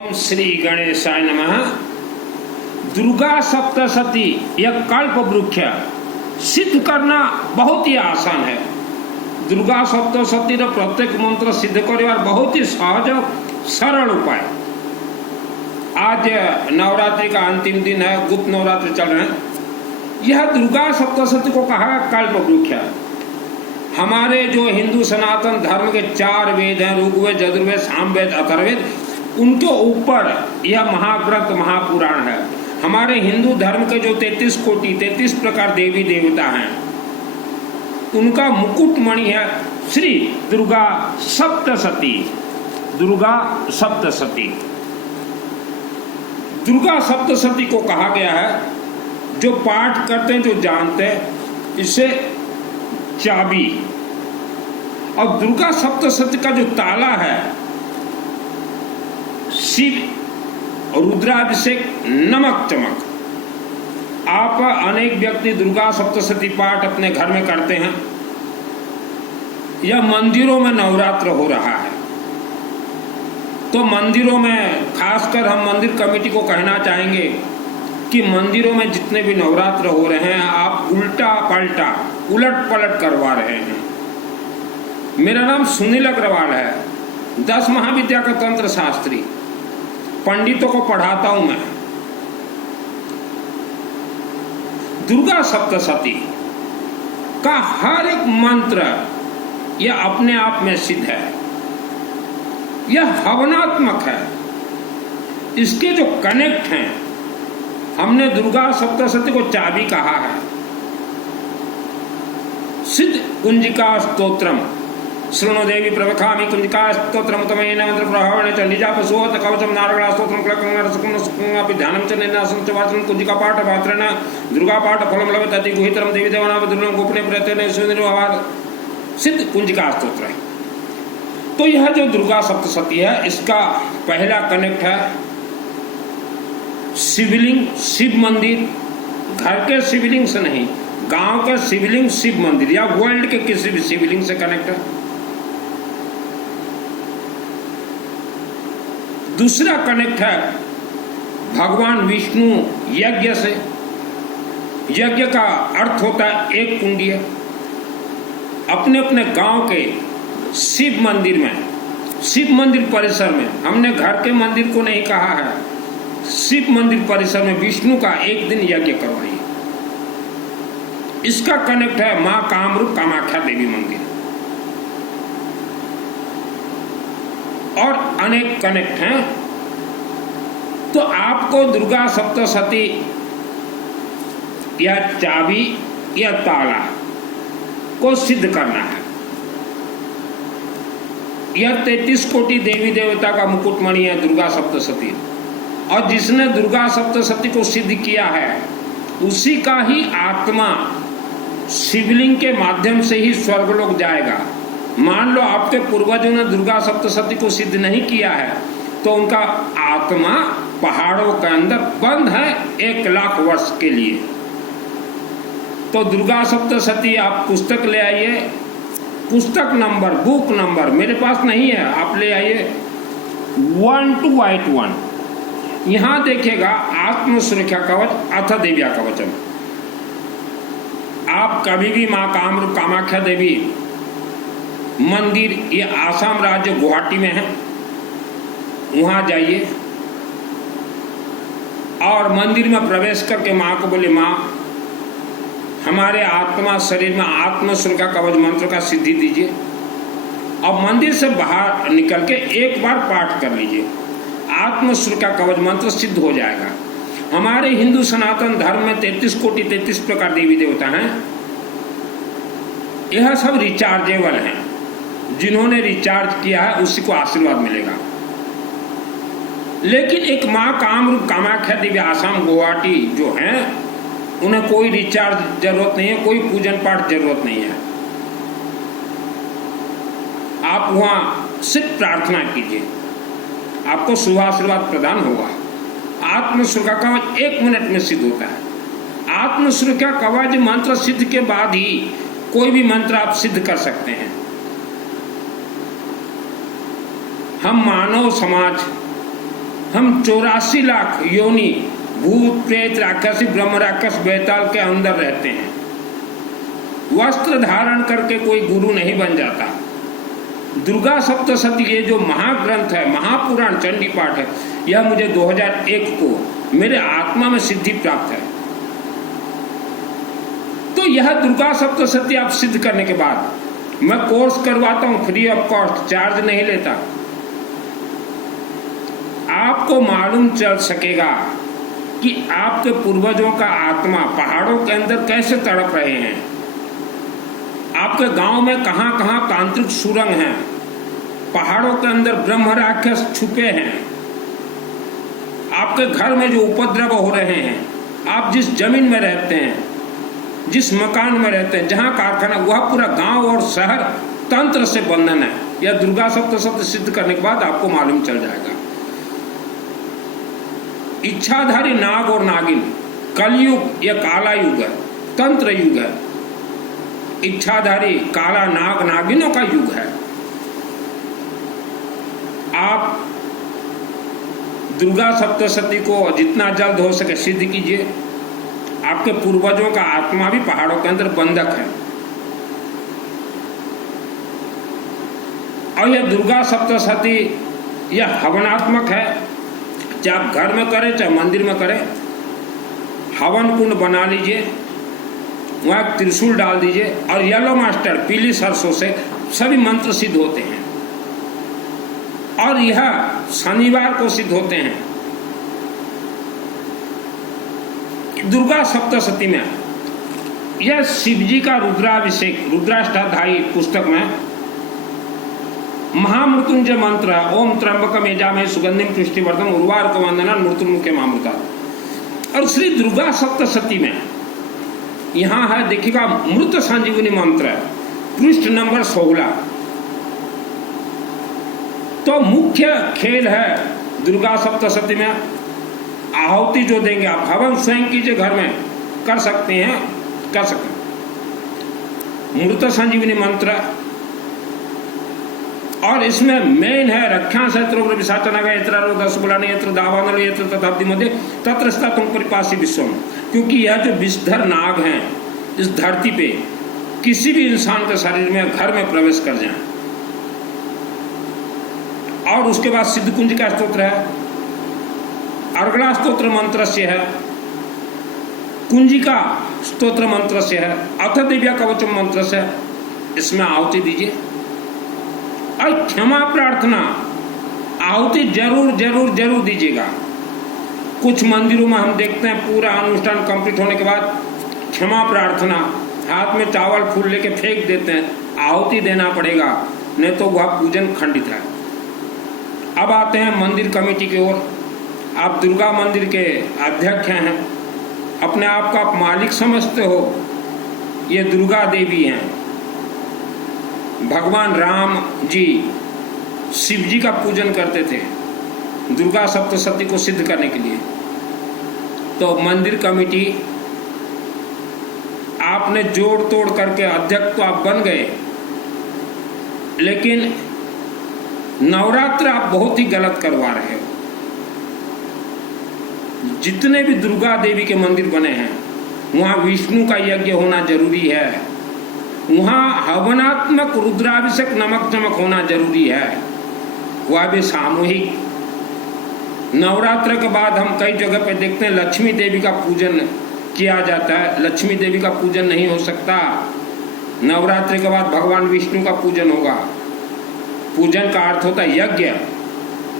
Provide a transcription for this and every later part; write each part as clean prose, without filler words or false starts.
ओम श्री गणेशाय नमः। दुर्गा सप्तशती यह कल्प वृक्ष सिद्ध करना बहुत ही आसान है। दुर्गा सप्तशती प्रत्येक मंत्र सिद्ध करने बहुत ही सहज सरल उपाय। आज नवरात्रि का अंतिम दिन है, गुप्त नवरात्रि चल रहे हैं। यह दुर्गा सप्तशती को कहा कल्प वृक्ष। हमारे जो हिंदू सनातन धर्म के 4 वेद हैं, ऋग्वेद, यजुर्वेद, सामवेद, अथर्ववेद, उनके ऊपर यह महाग्रंथ महापुराण है। हमारे हिंदू धर्म के जो 33 कोटि 33 प्रकार देवी देवता हैं, उनका मुकुटमणि है श्री दुर्गा सप्तशती। दुर्गा सप्तशती, दुर्गा सप्तशती को कहा गया है, जो पाठ करते हैं, जो जानते हैं, इसे चाबी। और दुर्गा सप्तशती का जो ताला है, शिव, रुद्राभिषेक, नमक चमक। आप अनेक व्यक्ति दुर्गा सप्तशती पाठ अपने घर में करते हैं। यह मंदिरों में नवरात्र हो रहा है, तो मंदिरों में, खासकर हम मंदिर कमेटी को कहना चाहेंगे कि मंदिरों में जितने भी नवरात्र हो रहे हैं, आप उल्टा पलटा उलट पलट करवा रहे हैं। मेरा नाम सुनील अग्रवाल है, 10 महाविद्या का तंत्र शास्त्री, पंडितों को पढ़ाता हूं मैं। दुर्गा सप्तशती का हर एक मंत्र यह अपने आप में सिद्ध है, यह हवनात्मक है। इसके जो कनेक्ट हैं, हमने दुर्गा सप्तशती को चाबी कहा है। सिद्ध कुंजिका स्तोत्रम शृणु देवी प्रवखामि कुंजिका स्तोत्रम तमेन मंत्र प्रभावेण च निजापसोत कवचम नारगणा स्तोत्रम क्लकंगण सुकुन सुकुनापि ध्यानं च निन्नासं च वाचनं कुंजिका पाठ पात्रेण दुर्गा पाठ फलं लभते अति गुहितरं देवी देवानां दुर्लभं गोपने प्रत्येन सुनिर्वाद सिद्ध कुंजिका स्तोत्र है। तो यह जो दुर्गा सप्तशती है, इसका पहला कनेक्ट है शिवलिंग, शिव मंदिर। घर के शिवलिंग से नहीं, गांव के शिवलिंग, शिव मंदिर या वर्ल्ड के किसी भी शिवलिंग से कनेक्ट है। दूसरा कनेक्ट है भगवान विष्णु यज्ञ से। यज्ञ का अर्थ होता है एक कुंडी है। अपने अपने गांव के शिव मंदिर में, शिव मंदिर परिसर में, हमने घर के मंदिर को नहीं कहा है, शिव मंदिर परिसर में विष्णु का एक दिन यज्ञ करवाइए। इसका कनेक्ट है मां कामरूप कामाख्या देवी मंदिर। और अनेक कनेक्ट हैं। तो आपको दुर्गा सप्तशती या चाबी या ताला को सिद्ध करना है। यह 33 कोटि देवी देवता का मुकुटमणि है दुर्गा सप्तशती। और जिसने दुर्गा सप्तशती को सिद्ध किया है, उसी का ही आत्मा शिवलिंग के माध्यम से ही स्वर्गलोक जाएगा। मान लो आपके पूर्वजों ने दुर्गा सप्तशती को सिद्ध नहीं किया है, तो उनका आत्मा पहाड़ों के अंदर बंद है 1 लाख वर्ष के लिए। तो दुर्गा सप्तशती आप पुस्तक ले आइए, पुस्तक नंबर, बुक नंबर मेरे पास नहीं है, आप ले आइए 1281। यहां देखिएगा आत्म सुरक्षा कवच अथ देव्या कवचम। आप कभी भी मां कामरूप कामाख्या देवी मंदिर, ये आसाम राज्य गुवाहाटी में है, वहां जाइए और मंदिर में प्रवेश करके मां को बोले, मां हमारे आत्मा शरीर में आत्म सुरक्षा कवच मंत्र का सिद्धि दीजिए। और मंदिर से बाहर निकल के एक बार पाठ कर लीजिए, आत्म सुरक्षा कवच मंत्र सिद्ध हो जाएगा। हमारे हिंदू सनातन धर्म में 33 कोटि 33 प्रकार देवी देवता हैं। यह सब रिचार्जेबल हैं। जिन्होंने रिचार्ज किया है उसी को आशीर्वाद मिलेगा। लेकिन एक मां कामरूप कामाख्या देवी आसाम गुवाहाटी जो हैं, उन्हें कोई रिचार्ज जरूरत नहीं है, कोई पूजन पाठ जरूरत नहीं है। आप वहां सिर्फ प्रार्थना कीजिए, आपको शुभ आशीर्वाद प्रदान होगा। आत्म सुरक्षा कवच 1 मिनट में सिद्ध होता है। आत्म सुरक्षा कवच मंत्र सिद्ध के बाद ही कोई भी मंत्र आप सिद्ध कर सकते हैं। हम मानव समाज हम 84 लाख योनि भूत प्रेत राक्षसी ब्रह्म राक्षस बेताल के अंदर रहते हैं। वस्त्र धारण करके कोई गुरु नहीं बन जाता। दुर्गा सप्तशती ये जो महाग्रंथ है, महापुराण चंडी पाठ है, यह मुझे 2001 को मेरे आत्मा में सिद्धि प्राप्त है। तो यह दुर्गा सप्तशती आप सिद्ध करने के बाद मैं कोर्स करवाता हूं, फ्री ऑफ कॉस्ट, चार्ज नहीं लेता। आपको मालूम चल सकेगा कि आपके पूर्वजों का आत्मा पहाड़ों के अंदर कैसे तड़प रहे हैं। आपके गांव में कहां कहां तांत्रिक सुरंग हैं, पहाड़ों के अंदर ब्रह्म राक्षस छुपे हैं। आपके घर में जो उपद्रव हो रहे हैं, आप जिस जमीन में रहते हैं, जिस मकान में रहते हैं, जहां कारखाना, वह पूरा गांव और शहर तंत्र से बंधन है। यह दुर्गा सप्तशती सिद्ध करने के बाद आपको मालूम चल जाएगा। इच्छाधारी नाग और नागिन, कलयुग यह काला युग है, तंत्र युग है। इच्छाधारी काला नाग नागिनों का युग है। आप दुर्गा सप्तशती को जितना जल्द हो सके सिद्ध कीजिए। आपके पूर्वजों का आत्मा भी पहाड़ों के अंदर बंधक है। और यह दुर्गा सप्तशती यह हवनात्मक है। चाहे आप घर में करें चाहे मंदिर में करें, हवन कुंड बना लीजिए, वहां एक त्रिशूल डाल दीजिए और येलो मास्टर पीली सरसों से सभी मंत्र सिद्ध होते हैं। और यह शनिवार को सिद्ध होते हैं। दुर्गा सप्तशती में यह शिव जी का रुद्राभिषेक, रुद्राष्टाध्यायी पुस्तक में महामृत्युंजय मंत्र है। ओम त्र्यंबकम यजामहे सुगंधिम पुष्टिवर्धनम उर्वारुकम वंदनान् मृत्युर्मुखेमामृतात्। और श्री दुर्गा सप्तशती में यहां है, देखिएगा, मृत संजीवनी मंत्र है, पृष्ठ नंबर 16। तो मुख्य खेल है दुर्गा सप्तशती में आहुति जो देंगे आप, हवन स्वयं कीजिए, घर में कर सकते हैं, कर सकते हैं। मृत संजीवनी मंत्र और इसमें मेन है रक्षा शत्रुग्र विशाचनग यत्र दशबुलान यत्र दावानल यत्र तथाब्दि मध्य तत्र स्थितं परिपासी विश्वम। क्योंकि यह जो विषधर नाग हैं इस धरती पे किसी भी इंसान के शरीर में, घर में प्रवेश कर जाएं। और उसके बाद सिद्ध कुंज का स्तोत्र है, अर्गला स्तोत्र मंत्र से है, कुंजिका स्तोत्र मंत्र से है, अथ दिव्या कवचम मंत्र से। इसमें आहुति दीजिए और क्षमा प्रार्थना, आहुति जरूर जरूर जरूर दीजिएगा। कुछ मंदिरों में हम देखते हैं पूरा अनुष्ठान कंप्लीट होने के बाद क्षमा प्रार्थना, हाथ में चावल फूल लेके फेंक देते हैं। आहुति देना पड़ेगा, नहीं तो वह पूजन खंडित है। अब आते हैं मंदिर कमेटी की ओर। आप दुर्गा मंदिर के अध्यक्ष हैं, अपने आप का आप मालिक समझते हो। ये दुर्गा देवी हैं। भगवान राम जी शिव जी का पूजन करते थे दुर्गा सप्तशती को सिद्ध करने के लिए। तो मंदिर कमेटी आपने जोड़ तोड़ करके अध्यक्ष तो आप बन गए, लेकिन नवरात्र आप बहुत ही गलत करवा रहे हो। जितने भी दुर्गा देवी के मंदिर बने हैं वहां विष्णु का यज्ञ होना जरूरी है, वहां हवनात्मक रुद्राभिषेक नमक चमक होना जरूरी है, वह भी सामूहिक। नवरात्र के बाद हम कई जगह पे देखते हैं लक्ष्मी देवी का पूजन किया जाता है। लक्ष्मी देवी का पूजन नहीं हो सकता। नवरात्रि के बाद भगवान विष्णु का पूजन होगा। पूजन का अर्थ होता है यज्ञ।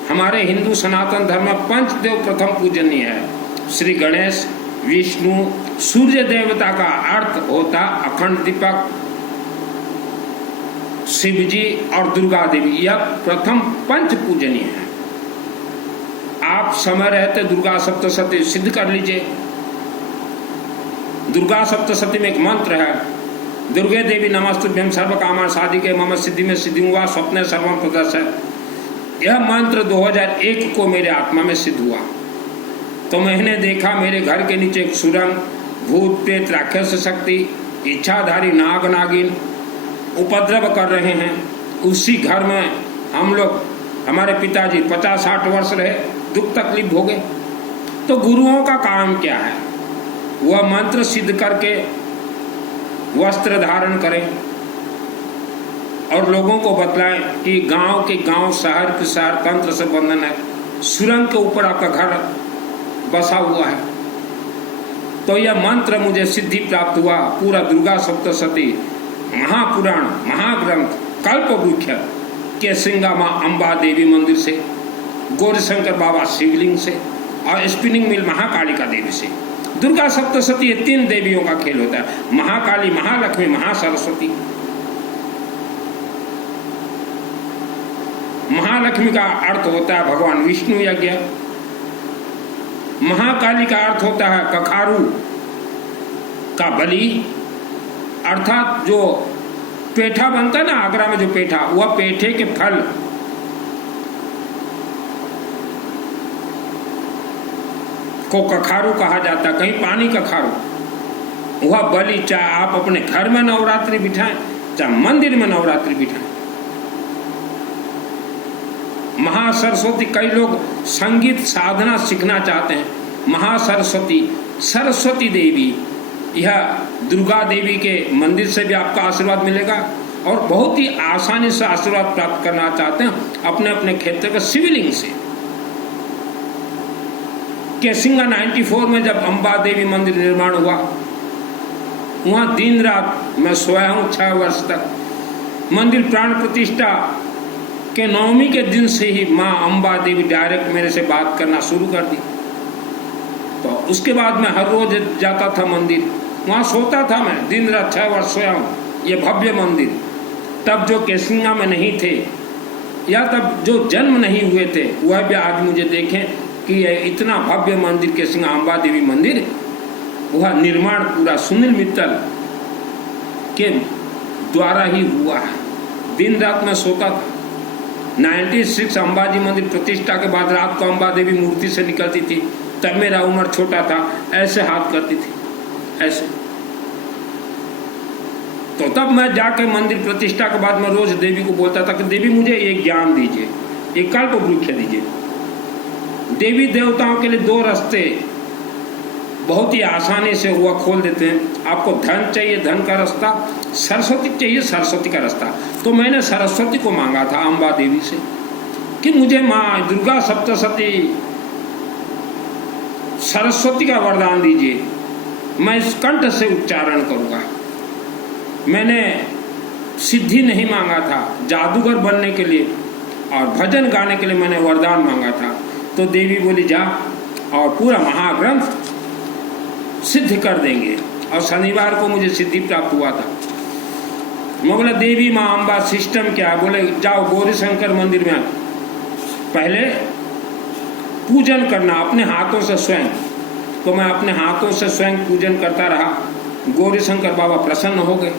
हमारे हिंदू सनातन धर्म में पंचदेव प्रथम पूजनीय है, श्री गणेश, विष्णु, सूर्य देवता का अर्थ होता अखंड दीपक, शिव जी और दुर्गा देवी, यह प्रथम पंच पूजनीय है। आप समय रहते दुर्गा सप्तशती सिद्ध कर लीजिए। दुर्गा सप्तशती में एक मंत्र है, दुर्गे देवी नमस्तुभ्यं सर्व कामा साधिके मम सिद्धि में सिद्धि हुआ स्वप्ने सर्वम प्रदर्शय। यह मंत्र 2001 को मेरे आत्मा में सिद्ध हुआ। तो मैंने देखा मेरे घर के नीचे एक सुरंग, भूत प्रेत राक्षस शक्ति, इच्छाधारी नाग नागिन उपद्रव कर रहे हैं। उसी घर में हम लोग, हमारे पिताजी 50-60 वर्ष रहे। दुख तकलीफ भोगे। तो गुरुओं का काम क्या है? वह मंत्र सिद्ध करके वस्त्र धारण करें और लोगों को बतलाएं कि गांव के गांव, शहर के शहर तंत्र से बंधन है, सुरंग के ऊपर आपका घर बसा हुआ है। तो यह मंत्र मुझे सिद्धि प्राप्त हुआ। पूरा दुर्गा सप्तशती महापुराण महाग्रंथ कल्पवृक्ष के सिंगा माँ अम्बा देवी मंदिर से, गौरीशंकर बाबा शिवलिंग से और स्पिनिंग मिल महाकालिका देवी से। दुर्गा सप्तशती ये 3 देवियों का खेल होता है, महाकाली, महालक्ष्मी, महासरस्वती। महालक्ष्मी का अर्थ होता है भगवान विष्णु यज्ञ, महाकाली का अर्थ होता है कखारू का बलि, अर्थात जो पेठा बनता है ना आगरा में, जो पेठा, वह पेठे के फल को कखारू कहा जाता है, कहीं पानी कखारू। वह बलि चाहे आप अपने घर में नवरात्रि बिठाएं, चाहे मंदिर में नवरात्रि बिठाएं। महासरस्वती, कई लोग संगीत साधना सीखना चाहते हैं। महासरस्वती, सरस्वती देवी, यह दुर्गा देवी के मंदिर से भी आपका आशीर्वाद मिलेगा और बहुत ही आसानी से आशीर्वाद प्राप्त करना चाहते हैं अपने अपने क्षेत्र के शिवलिंग से। केसिंगा 94 में जब अम्बा देवी मंदिर निर्माण हुआ, वहां दिन रात मैं सोया हूं 6 वर्ष तक। मंदिर प्राण प्रतिष्ठा के 9वीं के दिन से ही माँ अम्बा देवी डायरेक्ट मेरे से बात करना शुरू कर दी। तो उसके बाद मैं हर रोज जाता था मंदिर, वहाँ सोता था मैं, दिन रात 6 वर्ष सोया हूँ। ये भव्य मंदिर, तब जो केसिंगा में नहीं थे या तब जो जन्म नहीं हुए थे, वह भी आज मुझे देखें कि यह इतना भव्य मंदिर केसिंगा अम्बा देवी मंदिर, वह निर्माण पूरा सुनील मित्तल के द्वारा ही हुआ है। दिन रात मैं सोता था। 96 अम्बाजी मंदिर प्रतिष्ठा के बाद रात को अम्बा देवी मूर्ति से निकलती थी, तब मेरा उम्र छोटा था, ऐसे हाथ करती थी, ऐसे। तो तब मैं जाके मंदिर प्रतिष्ठा के बाद मैं रोज देवी को बोलता था कि देवी मुझे एक ज्ञान दीजिए, एक कल्पवृक्ष दीजिए। देवी देवताओं के लिए 2 रास्ते बहुत ही आसानी से वह खोल देते हैं। आपको धन चाहिए, धन का रास्ता, सरस्वती चाहिए, सरस्वती का रास्ता। तो मैंने सरस्वती को मांगा था अम्बा देवी से कि मुझे माँ दुर्गा सप्तशती सरस्वती का वरदान दीजिए, मैं इस कंठ से उच्चारण करूँगा। मैंने सिद्धि नहीं मांगा था, जादूगर बनने के लिए और भजन गाने के लिए मैंने वरदान मांगा था। तो देवी बोली जा और पूरा महाग्रंथ सिद्ध कर देंगे। और शनिवार को मुझे सिद्धि प्राप्त हुआ था। मैं बोला देवी माँ अम्बा सिस्टम क्या है? बोले जाओ गौरीशंकर मंदिर में पहले पूजन करना अपने हाथों से स्वयं। तो मैं अपने हाथों से स्वयं पूजन करता रहा। गौरीशंकर बाबा प्रसन्न हो गए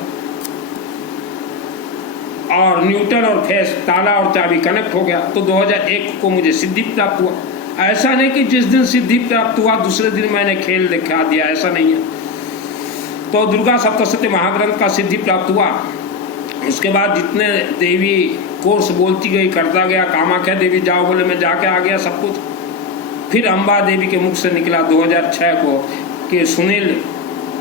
और न्यूटन और फेस, ताला और चाबी कनेक्ट हो गया। तो 2001 को मुझे सिद्धि प्राप्त हुआ। ऐसा नहीं कि जिस दिन सिद्धि प्राप्त हुआ दूसरे दिन मैंने खेल दिखा दिया, ऐसा नहीं है। तो दुर्गा सप्तशती महाग्रंथ का सिद्धि प्राप्त हुआ। उसके बाद जितने देवी कोर्स बोलती गई करता गया। कामाख्या देवी जाओ बोले मैं जाके आ गया सब कुछ। फिर अम्बा देवी के मुख से निकला 2006 को कि सुनील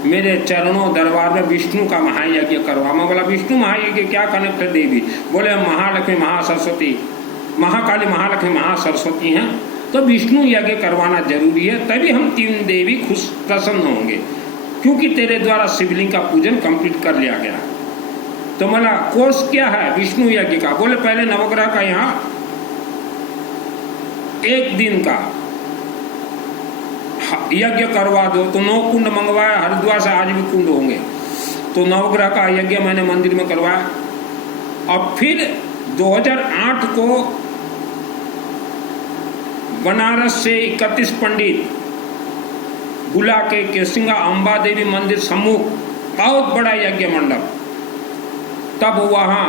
मेरे चरणों दरबार में विष्णु का महायज्ञ करवा। मैं बोला विष्णु महायज्ञ क्या कनेक्ट है देवी? बोले महालक्ष्मी महासरस्वती, महाकाली महालक्ष्मी महासरस्वती हैं, तो विष्णु यज्ञ करवाना जरूरी है, तभी हम 3 देवी खुश प्रसन्न होंगे, क्योंकि तेरे द्वारा शिवलिंग का पूजन कंप्लीट कर लिया गया। तो बोला कोर्स क्या है विष्णु यज्ञ का? बोले पहले नवग्रह का यहाँ 1 दिन का यज्ञ करवा दो। तो 9 कुंड मंगवाया, हरिद्वार से आज भी कुंड होंगे। तो नवग्रह का यज्ञ मैंने मंदिर में करवाया। और फिर 2008 को बनारस से 31 पंडित बुला के केसिंगा अम्बा देवी मंदिर सम्मुख बहुत बड़ा यज्ञ मंडप। तब वहाँ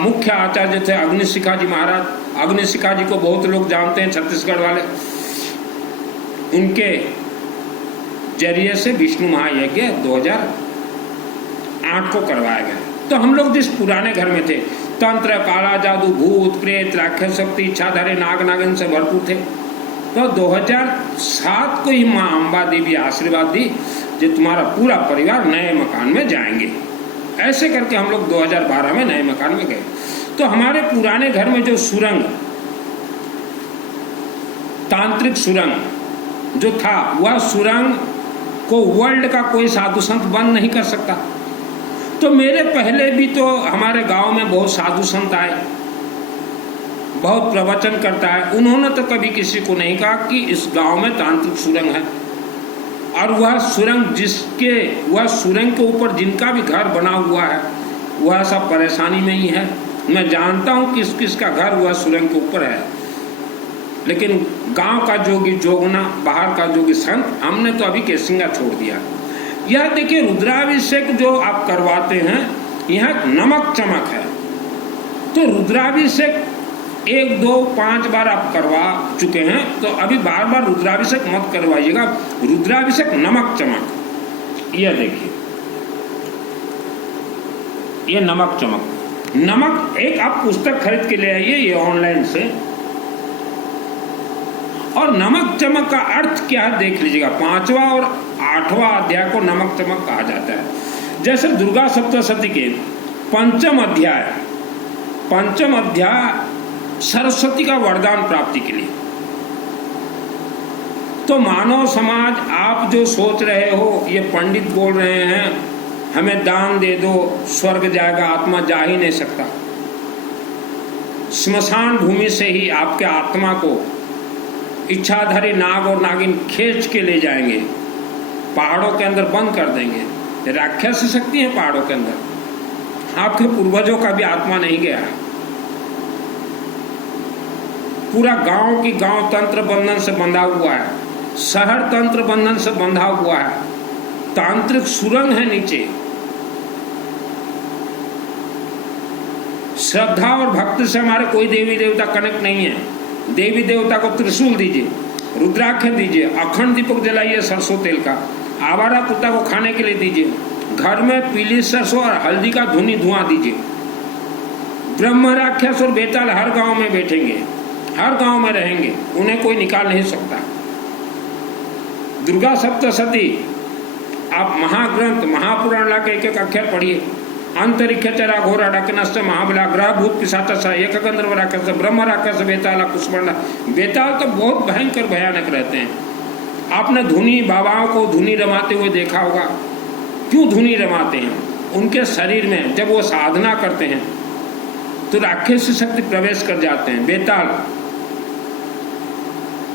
मुख्य आचार्य थे अग्निशिखा जी महाराज। अग्निशिखा जी को बहुत लोग जानते हैं, छत्तीसगढ़ वाले। उनके जरिए से विष्णु महायज्ञ 2008 को करवाया गया। तो हम लोग जिस पुराने घर में थे, तंत्र, काला जादू, भूत प्रेत, राक्षस शक्ति, इच्छाधारी, नाग नागिन से भरपूर थे। तो 2007 को ही माँ अम्बा देवी आशीर्वाद दी कि तुम्हारा पूरा परिवार नए मकान में जाएंगे। ऐसे करके हम लोग 2012 में नए मकान में गए। तो हमारे पुराने घर में जो सुरंग, तांत्रिक सुरंग जो था, वह सुरंग को वर्ल्ड का कोई साधु संत बंद नहीं कर सकता। तो मेरे पहले भी तो हमारे गांव में बहुत साधु संत आए, बहुत प्रवचन करता है, उन्होंने तो कभी किसी को नहीं कहा कि इस गांव में तांत्रिक सुरंग है। और वह सुरंग के ऊपर जिनका भी घर बना हुआ है वह सब परेशानी में ही है। मैं जानता हूँ किस किस का घर वह सुरंग के ऊपर है, लेकिन गांव का जोगी जोगना, बाहर का जोगी संत, हमने तो अभी केसिंगा छोड़ दिया। यह देखिए रुद्राभिषेक जो आप करवाते हैं, यह नमक चमक है। तो रुद्राभिषेक 1, 2, 5 बार आप करवा चुके हैं, तो अभी बार बार रुद्राभिषेक मत करवाइएगा। रुद्राभिषेक नमक चमक, यह देखिए, ये नमक चमक। नमक एक आप पुस्तक खरीद के ले आइए, ये ऑनलाइन से। और नमक चमक का अर्थ क्या है देख लीजिएगा। 5वां और 8वां अध्याय को नमक चमक कहा जाता है। जैसे दुर्गा सप्तशती के पंचम अध्याय सरस्वती का वरदान प्राप्ति के लिए। तो मानव समाज, आप जो सोच रहे हो, ये पंडित बोल रहे हैं हमें दान दे दो स्वर्ग जाएगा, आत्मा जा ही नहीं सकता। स्मशान भूमि से ही आपके आत्मा को इच्छाधारी नाग और नागिन खींच के ले जाएंगे, पहाड़ों के अंदर बंद कर देंगे। राक्षस शक्ति है पहाड़ों के अंदर। आपके पूर्वजों का भी आत्मा नहीं गया है। पूरा गांव की गांव तंत्र बंधन से बंधा हुआ है, शहर तंत्र बंधन से बंधा हुआ है। तांत्रिक सुरंग है नीचे। श्रद्धा और भक्ति से हमारे कोई देवी देवता कनेक्ट नहीं है। देवी देवता को त्रिशूल दीजिए, रुद्राक्ष दीजिए, अखंड दीपक जलाइए सरसों तेल का, आवारा कुत्ता को खाने के लिए दीजिए, घर में पीली सरसों और हल्दी का धुआं दीजिए। ब्रह्म राक्षस और बेताल हर गांव में बैठेंगे, हर गांव में रहेंगे, उन्हें कोई निकाल नहीं सकता। दुर्गा सप्तशती आप महाग्रंथ महापुराण ला के एक अक्षर पढ़िए। अंतरिक्ष चरा घोरा डकनश्च महाबला ग्रह भूत पिशाच एक गंधर्व राक्षस ब्रह्म राक्षस बेताला कुष्मांडा। बेताल तो बहुत भयंकर भयानक रहते हैं। आपने धुनी बाबाओं को धुनी रमाते हुए देखा होगा। क्यों धुनी रमाते हैं? उनके शरीर में जब वो साधना करते हैं तो राक्षसी शक्ति प्रवेश कर जाते हैं। बेताल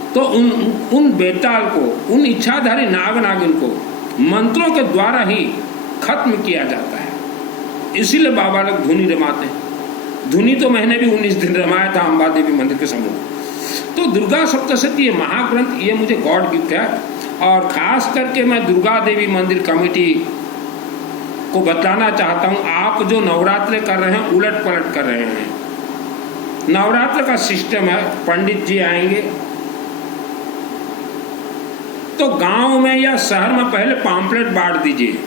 तो उन बेताल को, उन इच्छाधारी नाग नागिन को मंत्रों के द्वारा ही खत्म किया जाता है। इसीलिए बाबा लोग धुनी रमाते हैं। धुनी तो मैंने भी 19 दिन रमाया था अम्बा देवी मंदिर के सम्मुख। तो दुर्गा सप्तशती ये महाग्रंथ, ये मुझे गॉड गिफ्ट है। और खास करके मैं दुर्गा देवी मंदिर कमेटी को बताना चाहता हूँ, आप जो नवरात्रे कर रहे हैं उलट पलट कर रहे हैं। नवरात्र का सिस्टम है, पंडित जी आएंगे तो गांव में या शहर में पहले पॉम्पलेट बांट दीजिए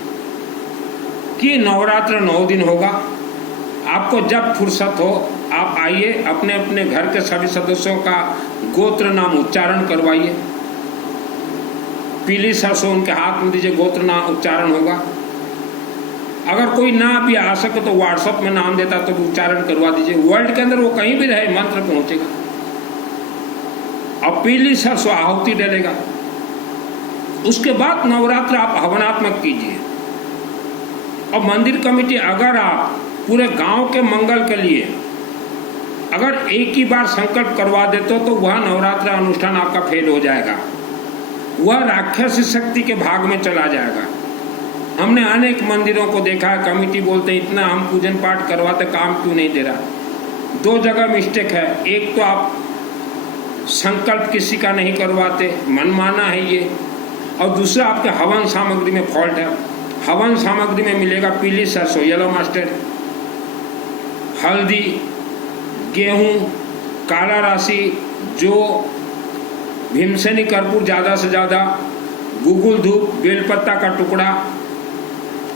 कि नवरात्र 9 दिन होगा। आपको जब फुर्सत हो आप आइए, अपने अपने घर के सभी सदस्यों का गोत्र नाम उच्चारण करवाइए। पीली सरसों उनके हाथ में दीजिए, गोत्र नाम उच्चारण होगा। अगर कोई ना भी आ सके तो व्हाट्सएप में नाम देता तो उच्चारण करवा दीजिए। वर्ल्ड के अंदर वो कहीं भी रहे मंत्र पहुंचेगा। अब पीली सरसों आहुति डलेगा। उसके बाद नवरात्र आप हवनात्मक कीजिए। और मंदिर कमेटी, अगर आप पूरे गांव के मंगल के लिए अगर एक ही बार संकल्प करवा देते हो तो वह नवरात्र अनुष्ठान आपका फेल हो जाएगा, वह राक्षसी शक्ति के भाग में चला जाएगा। हमने अनेक मंदिरों को देखा है, कमेटी बोलते हैं इतना हम पूजन पाठ करवाते, काम क्यों नहीं दे रहा। 2 जगह मिस्टेक है। एक तो आप संकल्प किसी का नहीं करवाते, मनमाना है ये। और दूसरा आपके हवन सामग्री में फॉल्ट है। हवन सामग्री में मिलेगा पीली सरसों, येलो मस्टर्ड, हल्दी, गेहूं, काला राशि, जो भीमसेनी कर्पूर ज़्यादा से ज़्यादा, गुगुल धूप, बेलपत्ता का टुकड़ा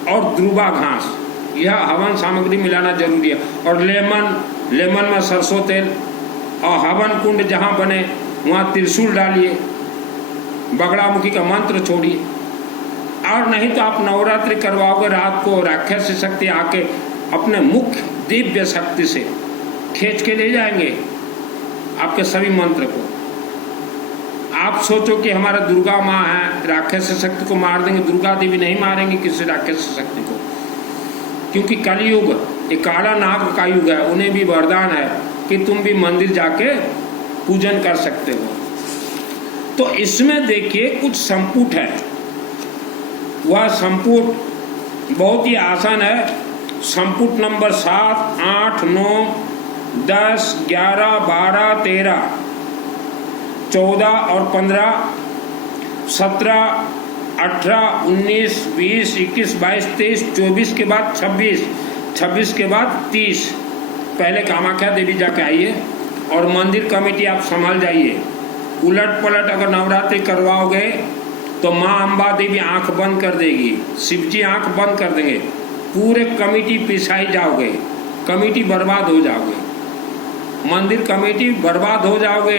और ध्रुवा घास, यह हवन सामग्री मिलाना जरूरी है। और लेमन में सरसों तेल। और हवन कुंड जहाँ बने वहाँ त्रिशूल डालिए, बगड़ामुखी का मंत्र छोड़िए। और नहीं तो आप नवरात्रि करवाओगे, रात को राक्षस शक्ति आके अपने मुख्य दिव्य शक्ति से खींच के ले जाएंगे आपके सभी मंत्र को। आप सोचो कि हमारा दुर्गा माँ है, राक्षस शक्ति को मार देंगे। दुर्गा देवी नहीं मारेंगे किसी राक्षस शक्ति को, क्योंकि कलयुग ये काला नाग का युग है। उन्हें भी वरदान है कि तुम भी मंदिर जाके पूजन कर सकते हो। तो इसमें देखिए कुछ संपुट है, वह संपुट बहुत ही आसान है। संपुट नंबर 7, 8, 9, 10, 11, 12, 13, 14 और 15, 17, 18, 19, 20, 21, 22, 23, 24 के बाद 26, 26 के बाद 30। पहले कामाख्या देवी जाके आइए और मंदिर कमेटी आप संभाल जाइए। उलट पलट अगर नवरात्रि करवाओगे तो माँ अम्बा देवी आंख बंद कर देगी, शिवजी आंख बंद कर देंगे, पूरे कमेटी पिसाई जाओगे, कमेटी बर्बाद हो जाओगे, मंदिर कमेटी बर्बाद हो जाओगे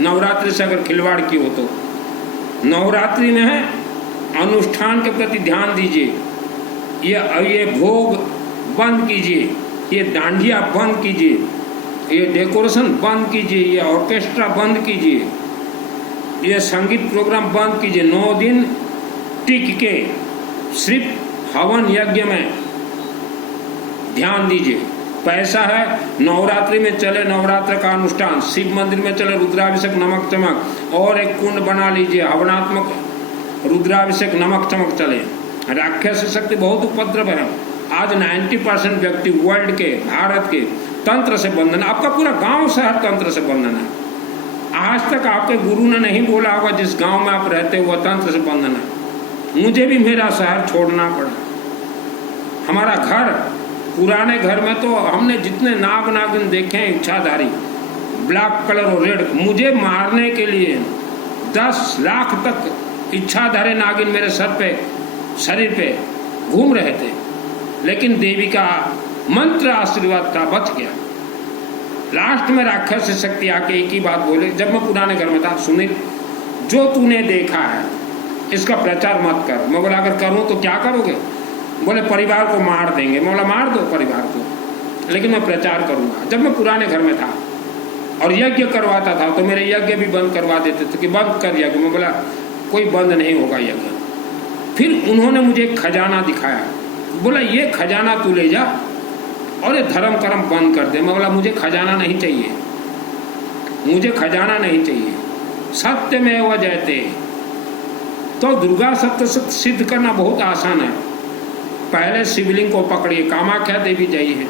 नवरात्रि से अगर खिलवाड़ की हो तो। नवरात्रि में है अनुष्ठान के प्रति ध्यान दीजिए। ये भोग बंद कीजिए, ये डांडिया बंद कीजिए, ये डेकोरेशन बंद कीजिए, ये ऑर्केस्ट्रा बंद कीजिए, ये संगीत प्रोग्राम बंद कीजिए। 9 दिन टिक के सिर्फ हवन यज्ञ में ध्यान दीजिए। पैसा है नवरात्रि में चले नवरात्र का अनुष्ठान, शिव मंदिर में चले रुद्राभिषेक नमक चमक, और एक कुंड बना लीजिए हवनात्मक रुद्राभिषेक नमक चमक चले। राक्षस शक्ति बहुत उपद्रव है। आज 90% व्यक्ति वर्ल्ड के, भारत के तंत्र से बंधन, आपका पूरा गांव शहर तंत्र से बंधन है। आज तक आपके गुरु ने नहीं बोला होगा जिस गांव में आप रहते हो वह तंत्र से बंधन है। मुझे भी मेरा शहर छोड़ना पड़ा। हमारा घर, पुराने घर में तो हमने जितने नाग नागिन देखे हैं इच्छाधारी, ब्लैक कलर और रेड, मुझे मारने के लिए 10 लाख तक इच्छाधारी नागिन मेरे सर पे, शरीर पे घूम रहे थे, लेकिन देवी का मंत्र आशीर्वाद था, बच गया। लास्ट में राक्षस शक्ति आके एक ही बात बोले, जब मैं पुराने घर में था, सुनील जो तूने देखा है इसका प्रचार मत कर। मैं बोला अगर करूं तो क्या करोगे? बोले परिवार को मार देंगे। मैं बोला मार दो परिवार को, लेकिन मैं प्रचार करूंगा। जब मैं पुराने घर में था और यज्ञ करवाता था तो मेरे यज्ञ भी बंद करवा देते थे कि बंद कर यज्ञ। मैं बोला कोई बंद नहीं होगा यज्ञ। फिर उन्होंने मुझे एक खजाना दिखाया, बोला ये खजाना तू ले जा और ये धर्म कर्म बंद कर दे। मैं बोला मुझे खजाना नहीं चाहिए, मुझे खजाना नहीं चाहिए, सत्य में वह जयते। तो दुर्गा सत्य सिद्ध करना बहुत आसान है। पहले शिवलिंग को पकड़िए, कामाख्या देवी जाइए,